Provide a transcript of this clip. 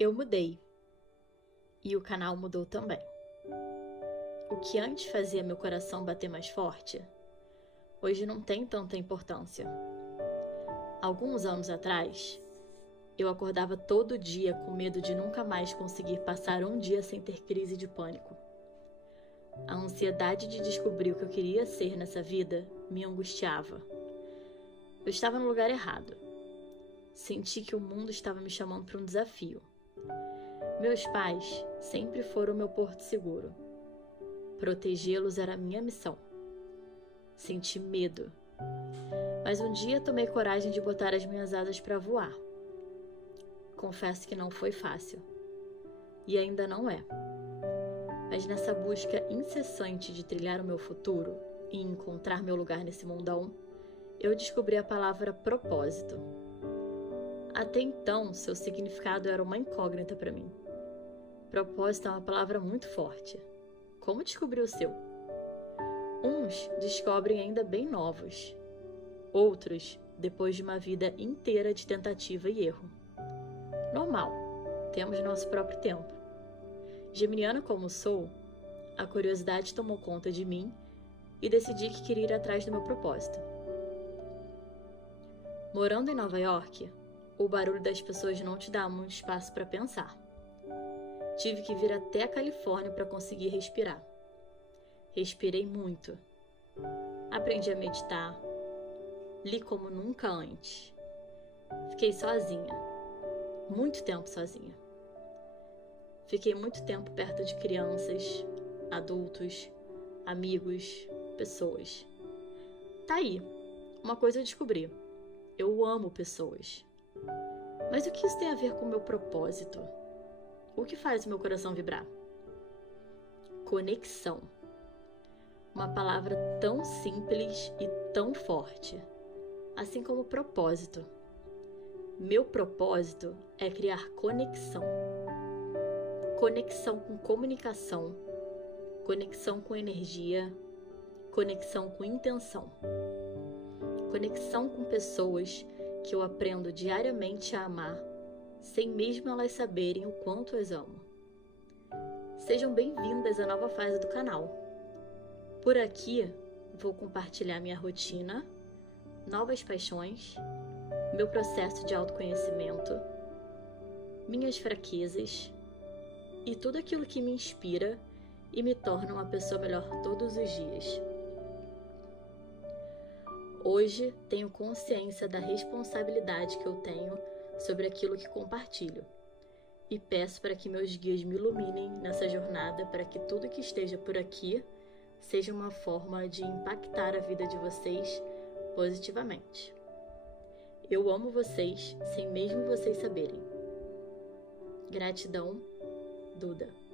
Eu mudei e o canal mudou também. O que antes fazia meu coração bater mais forte, hoje não tem tanta importância. Alguns anos atrás, eu acordava todo dia com medo de nunca mais conseguir passar um dia sem ter crise de pânico. A ansiedade de descobrir o que eu queria ser nessa vida me angustiava. Eu estava no lugar errado. Senti que o mundo estava me chamando para um desafio. Meus pais sempre foram meu porto seguro. Protegê-los era minha missão. Senti medo. Mas um dia tomei coragem de botar as minhas asas para voar. Confesso que não foi fácil. E ainda não é. Mas nessa busca incessante de trilhar o meu futuro e encontrar meu lugar nesse mundão, eu descobri a palavra propósito. Até então, seu significado era uma incógnita para mim. Propósito é uma palavra muito forte. Como descobrir o seu? Uns descobrem ainda bem novos. Outros, depois de uma vida inteira de tentativa e erro. Normal, temos nosso próprio tempo. Geminiana como sou, a curiosidade tomou conta de mim e decidi que queria ir atrás do meu propósito. Morando em Nova York, o barulho das pessoas não te dá muito espaço para pensar. Tive que vir até a Califórnia para conseguir respirar. Respirei muito. Aprendi a meditar. Li como nunca antes. Fiquei sozinha. Muito tempo sozinha. Fiquei muito tempo perto de crianças, adultos, amigos, pessoas. Tá aí. Uma coisa eu descobri. Eu amo pessoas. Mas o que isso tem a ver com o meu propósito? O que faz o meu coração vibrar? Conexão. Uma palavra tão simples e tão forte, assim como propósito. Meu propósito é criar conexão. Conexão com comunicação, conexão com energia, conexão com intenção. Conexão com pessoas que eu aprendo diariamente a amar, sem mesmo elas saberem o quanto as amo. Sejam bem-vindas à nova fase do canal. Por aqui, vou compartilhar minha rotina, novas paixões, meu processo de autoconhecimento, minhas fraquezas e tudo aquilo que me inspira e me torna uma pessoa melhor todos os dias. Hoje tenho consciência da responsabilidade que eu tenho sobre aquilo que compartilho e peço para que meus guias me iluminem nessa jornada para que tudo que esteja por aqui seja uma forma de impactar a vida de vocês positivamente. Eu amo vocês sem mesmo vocês saberem. Gratidão, Duda.